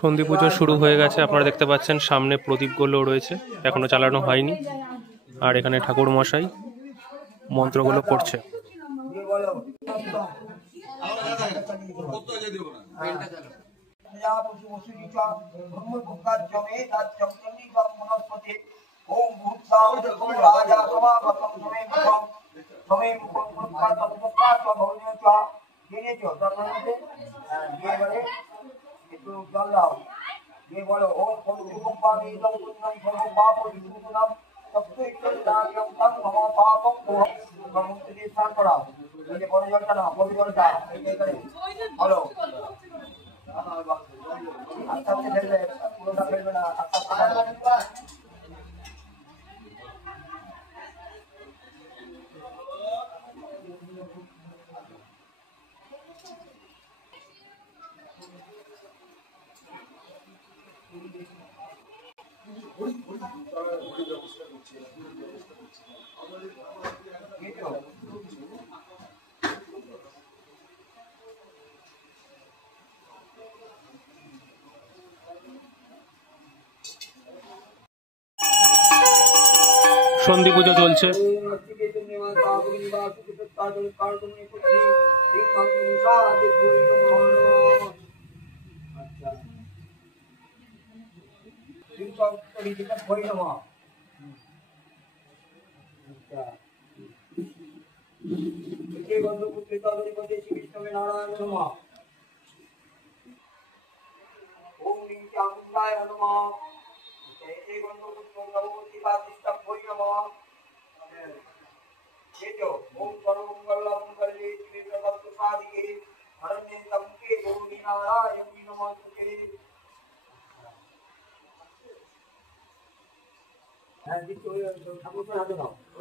সন্ধি পুজো শুরু হয়ে গেছে, আপনারা দেখতে পাচ্ছেন সামনে প্রদীপগুলো রয়েছে, এখনো চালানো হয়নি। আর এখানে ঠাকুর মশাই মন্ত্রগুলো পড়ছে। একটু জল দাও, দিয়ে বলো ওম পবিত্রকুম্পামি ইদং পুণ্যং সর্ব পাপ বিমোচনম তৎসৈতন্যায়ং তং মম পাপং সমুদ্রে দিয়ে স্নান করাও। এই যে বড় জলটা নাও, বড় জলটা এই করে বলো। আস্তে আস্তে ফেলবে, পুরোটা ফেলবে না, আস্তে আস্তে। সন্ধি পুজো চলছে।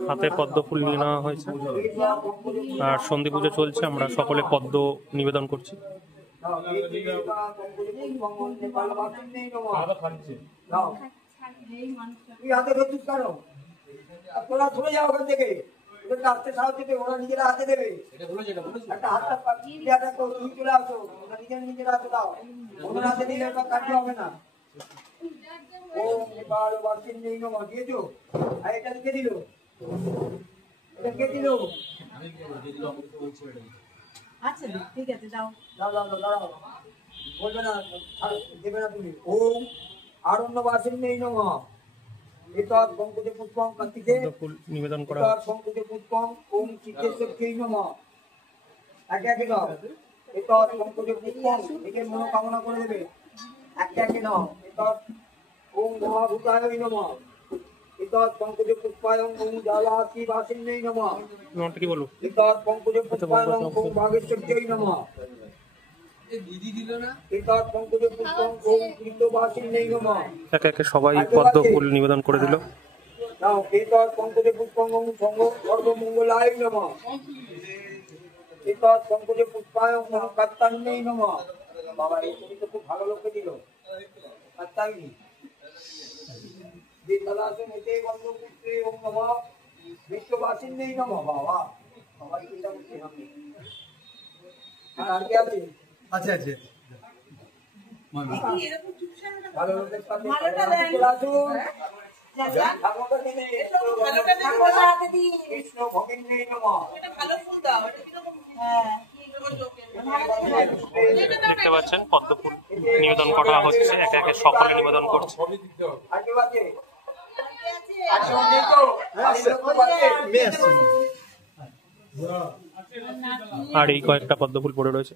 হাতে পদ্ম ফুল নিয়ে নেওয়া হয়েছে আর সন্ধি পুজো চলছে, আমরা সকলে পদ্ম নিবেদন করছি। তোরা চলে যাও ওখান থেকে, আসতে সাহায্য দেবে, ওরা নিজেরা হাতে দেবে। একটা হাতটা দেখো, তুমি চলে আসো, ওরা নিজেরা হাতে দাও, ওদের হাতে দিলে কাজ হবে না। ওম নেপাল বাসিন্দেই নমঃ দিয়েছো, আর এটা লিখে দিল, এটা কে দিল? আচ্ছা ঠিক আছে, দাও দাও দাও দাও, বলবে না, দেবে না তুমি। ওম আরণ্য বাসিন্দেই নমঃ এতৎ পঙ্কজে পুষ্পং কার্তিকে ফুল নিবেদন করা এতৎ পঙ্কজে পুষ্পং ওম চিত্তেশ্বরী নমঃ। একে একে দাও, এতৎ পঙ্কজে পুষ্পং, একে মনোকামনা করে দেবে, একে একে দাও। এতৎ ওম মহাভূতায় নমঃ, এতৎ পঙ্কজে পুষ্পায়ং ওম জালাসি বাসিন্দেই নমঃ। কি বলবো? এতৎ পঙ্কজে পুষ্পায়ং ওম ভাগেশ্বর্যৈ নমঃ। একে একে সবাই পদ্ম ফুল নিবেদন করে দিল। সর্বমঙ্গলায় নমঃ। পঙ্কজে পুষ্পায় কাত্তান্যৈ নমঃ। বাবা এই তুমি তো খুব ভালো লোককে দিল, কাত্তায়নি বিশ্ববাসিন্যই নমঃ। বাবা সবাই এটা বলতে হবে। আর কি আছে? আচ্ছা আচ্ছা, ভালো লোকের সাথে কৃষ্ণ ভগিন্যই নমঃ। দেখতে পাচ্ছেন পদ্ম ফুল নিবেদন করা হচ্ছে, একে একে সকলে নিবেদন করছে। আর এই কয়েকটা পদ্ম ফুল পড়ে রয়েছে।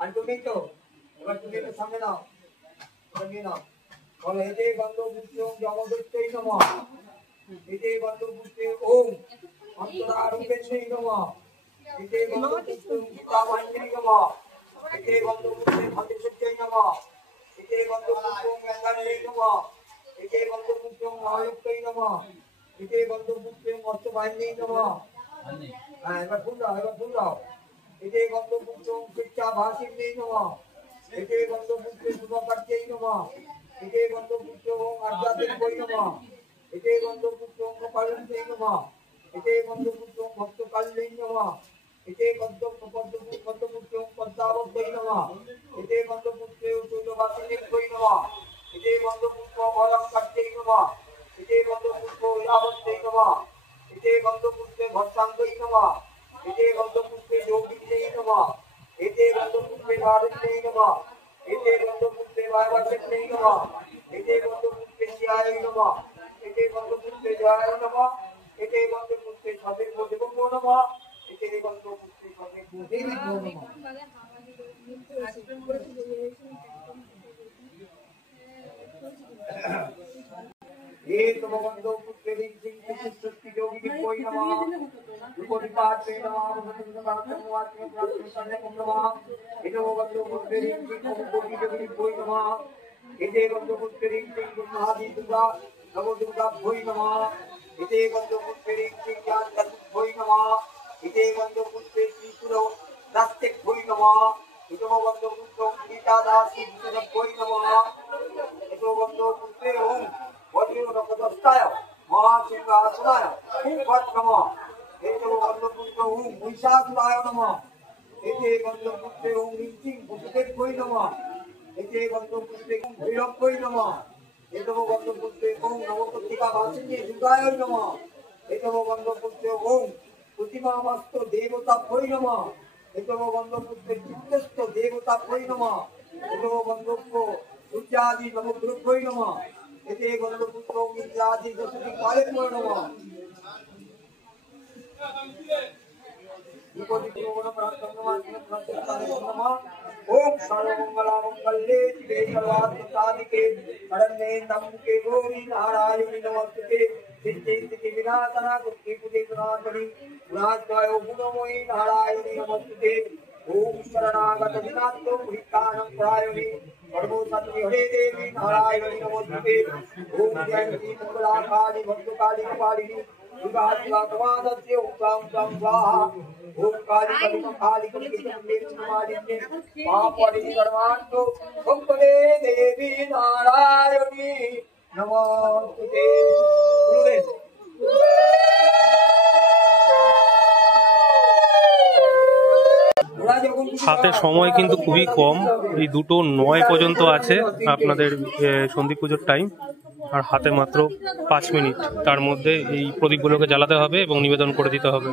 আর তুমি তো এবার তুমি একটু সামনে নাও, বলো এতে গন্ধ পুষ্পে ওম জমদৈত্যৈ নমঃ। এতে গন্ধ পুষ্পে ওম অন্তরারূপেন্দ্রী নমঃ এতে গন্ধপুষ্পং গীতামাঞ্জলি নমঃ এতে গন্ধপুষ্পে ভাতেশ্বর্যৈ নমঃ এতে গন্ধপুষ্পং গঙ্গান্যৈ নমঃ এতে গন্ধপুষ্পং মহালক্ষ্মী নমঃ এতে গন্ধপুষ্পে মৎস্যবাহিনী নমঃ। হ্যাঁ, এবার ফুল দাও এতে গন্ধপুষ্পং শিক্ষাভাসিন্যৈ নমঃ এতে গন্ধপুষ্পে শুভকার্যৈ নমঃ এতে গন্ধপুষ্পং আধ্যাত্মিকৈ নমঃ এতে গন্ধপুষ্পং কপালন্যৈ নমঃ এতে গন্ধপুষ্পং ভক্তকাল্যৈ নমঃ এতে গন্ধপুষ্পং পদ্মাবত্যৈ নমঃ এতে গন্ধপুষ্পে শৈলবাসিন্যৈ নমঃ এতে গন্ধপুষ্প ভয়ঙ্কর্যৈ নমঃ এতে গন্ধপুষ্প ইরাবত্যৈ নমঃ এতে গন্ধপুষ্পে ভস্মাঙ্গৈ নমঃ এতে গন্ধপুষ্পে যোগিন্যৈ নমঃ এতে গন্ধপুষ্পে ভারণ্যৈ নমঃ এতে গন্ধপুষ্পে বায়বাচন্যৈ নমঃ এতে গন্ধপুষ্পে শিয়ায় নমঃ এতে গন্ধপুষ্পে জয়ায় নমঃ এতে গন্ধপুষ্পে সদেব দেবো নমঃ এতে গন্ধপুষ্পে সদেব দেবী নমঃ। ये तम गंधपुष्पे विचिष्टि योगिनी कोई नमः रूपनिपाते नमः भगवन्तं प्रार्थना नमः इतो गंधपुष्पे विचिष्टि योगिनी कोई नमः इते गंधपुष्पे विचिष्टि महादी दुर्गा नमो दुर्गा कोई नमः इते गंधपुष्पे विचिष्टि ज्ञान कोई नमः इते गंधपुष्पे त्रिपुरो नास्तिक कोई नमः इतो गंधपुष्पे गीता दासी कोई नमः इतो गंधपुष्पे ओम वज्रनखदस्ताय महासिंहासनाय नमः एते गंधपुष्पे ओम महिषासुराय नमः एते गंधपुष्पे ओम ह्रीं भूतते कोई नमः एते गंधपुष्पे ओम भैरव कोई नमः एते गंधपुष्पे ओम नवपत्रिका भासिन्ये दुर्गाय नमः एते गंधपुष्पे ओम प्रतिमामस्त देवता कोई नमः एते गंधपुष्पे चित्तस्थ देवता कोई नमः एते गंधपुष्पे उज्जादि नवग्रह कोई नमः एते गंधपुष्पे इंद्रादि दशमी काले कोई नमः ओम सर्वमंगलमंगल्ये शिवे सर्वार्थसाधिके शरण्ये त्र्यंबके गौरी नारायणी नमोस्तुते सिद्धि विनाशना दुःखीपुते सनातनी गुणाश्रयो गुणमयी नारायणी नमोस्तुते ओम शरणागत विनाशो भीतानं प्रायणे सर्वसत्य हरे देवी नारायणी नमोस्तुते ओम जयंती मंगलाकाली भक्तकाली कपालिनी दुर्गा शिवा समादस्य ओम स्वाहा ओम काली काली कलिकमालिन्ये महापरि सर्वान्तो भक्तवे देवी नारायणी नमोस्तुते। হাতে সময় কিন্তু খুবই কম, এই 2:09 পর্যন্ত আছে আপনাদের সন্ধি পুজোর টাইম, আর হাতে মাত্র 5 মিনিট। তার মধ্যে এই প্রদীপগুলোকে জ্বালাতে হবে এবং নিবেদন করে দিতে হবে।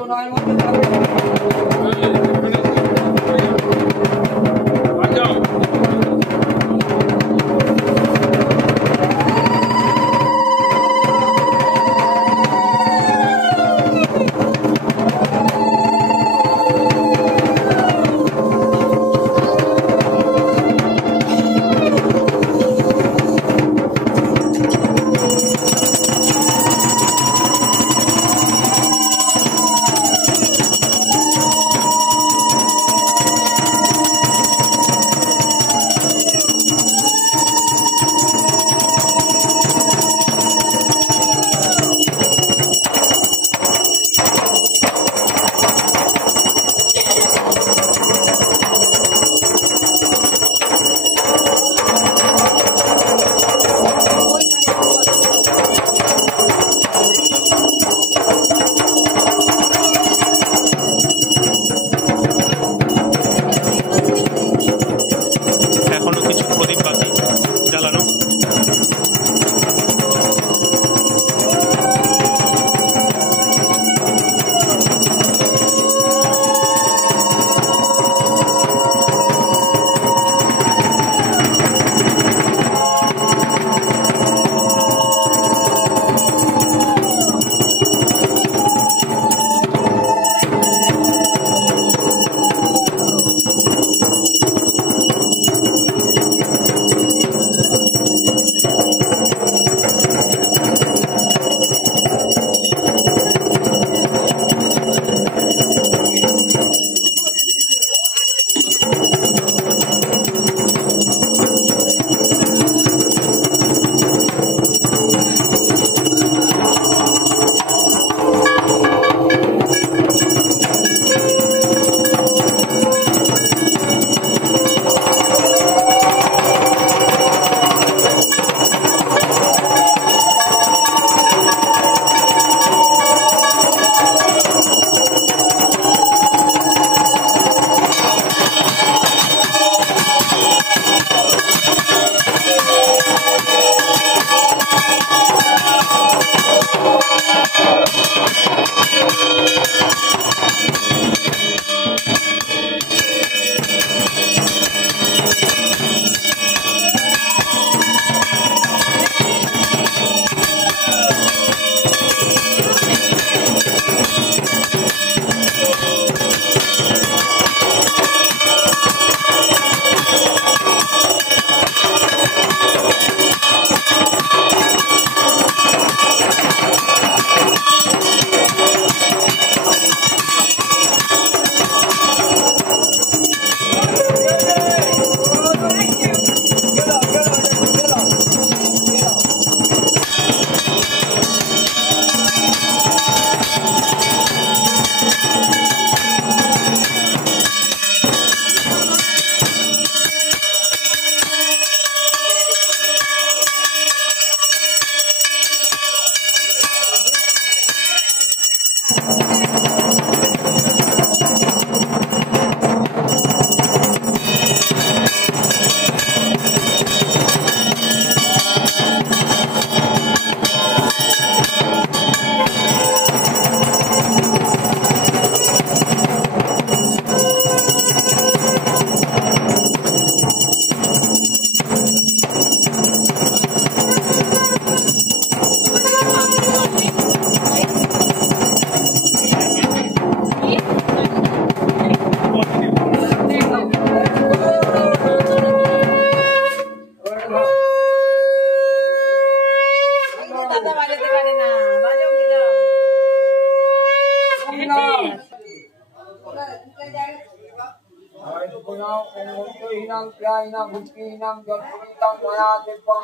মন্ত্রহীনাং ক্রিয়াহীনাং ভক্তিহীনাং জন্মহীনাং ময়া দেবং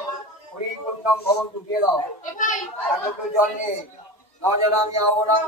পরিপূর্ণং ভবন্তু। দিয়ে দাও। জল নিয়ে না যেন আমি আবনাং